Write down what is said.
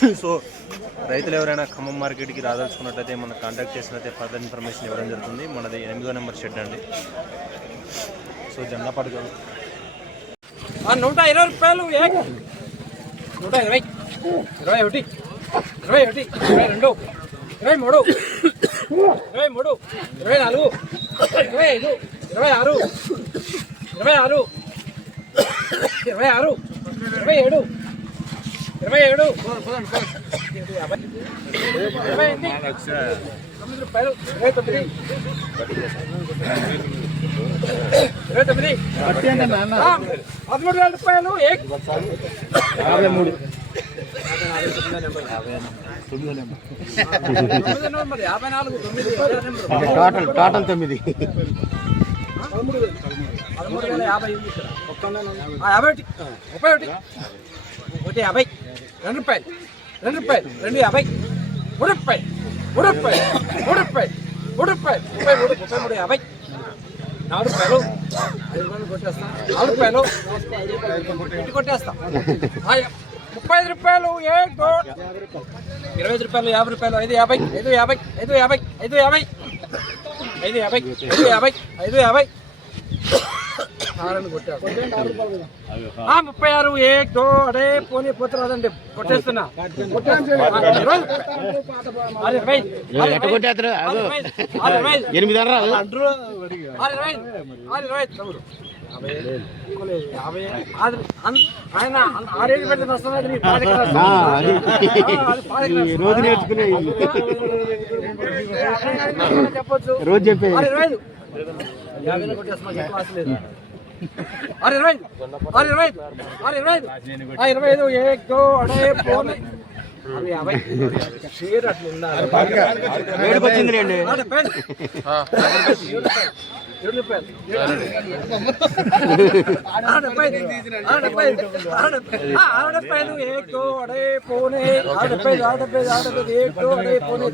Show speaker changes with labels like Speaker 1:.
Speaker 1: So రైతులు ఎవరైనా ఖమ్మం మార్కెట్కి రాదలుచుకున్నట్లయితే మనం కాంటాక్ట్ చేసినట్లయితే ఫర్దర్ ఇన్ఫర్మేషన్ ఇవ్వడం జరుగుతుంది. మనది ఎనిమిదో నెంబర్ షెడ్ అండి. సో జెండాపాటు కాదు
Speaker 2: నూట ఇరవై రూపాయలు నూట ఇరవై. ఇరవై ఒకటి. ఇరవై ఒకటి. ఇరవై రెండు. ఇరవై మూడు. ఇరవై మూడు. ఇరవై నాలుగు. ఇరవై ఐదు. ఇరవై ఆరు. ఇరవై ఆరు. ఇరవై ఆరు. ఇరవై ఏడు. ఇరవై ఏడు. ఇరవై తొమ్మిది ఇరవై తొమ్మిది పదమూడు వేల రూపాయలు. యాభై నెంబర్.
Speaker 3: టోటల్ టోటల్ తొమ్మిది.
Speaker 2: పదమూడు వేలు. యాభై ఒకటి. ముప్పై ఒకటి. ఒకటి యాభై రెండు రూపాయలు రెండు రూపాయలు రెండు యాభై మూడు రూపాయలు మూడు రూపాయలు మూడు రూపాయలు మూడు రూపాయలు ముప్పై మూడు ముప్పై మూడు యాభై. నాలుగు రూపాయలు ఐదు రూపాయలు కొట్టేస్తాం. నాలుగు రూపాయలు ఇటు కొట్టేస్తాం. ముప్పై ఐదు రూపాయలు ఏ ఇరవై ఐదు రూపాయలు యాభై రూపాయలు ఐదు యాభై ఐదు యాభై ఐదు యాభై ఐదు యాభై ఐదు యాభై ఐదు యాభై ఐదు యాభై. ఆ, ముప్పై ఆరు ఏ దో అడే పోనీ పోతురాదండి కొట్టేస్తున్నా.
Speaker 3: ఎనిమిది
Speaker 2: ఆయన ఆరేళ్ళు
Speaker 3: రోజు నేర్చుకునే రోజు
Speaker 2: చెప్పు ఆరు ఇరవై ఐదు. ఆరు ఇరవై ఐదు. ఆ ఇరవై ఐదు ఏక్ అడే పోనీ ఆరు యాభై షేర్ అట్లా ఉండాలి
Speaker 3: వేడికి వచ్చిందిలేండి
Speaker 2: ఆ డెబ్బై ఐదు. ఏడు రూపాయలు ఆ డెబ్బై ఐదు. ఆ డెబ్బై ఐదు. ఆ డెబ్బై ఐదు. ఆ ఆరు డెబ్బై ఐదు ఏక్ అడే పోనీ ఆరు డెబ్బై ఐదు ఏక్ అడే పోనీ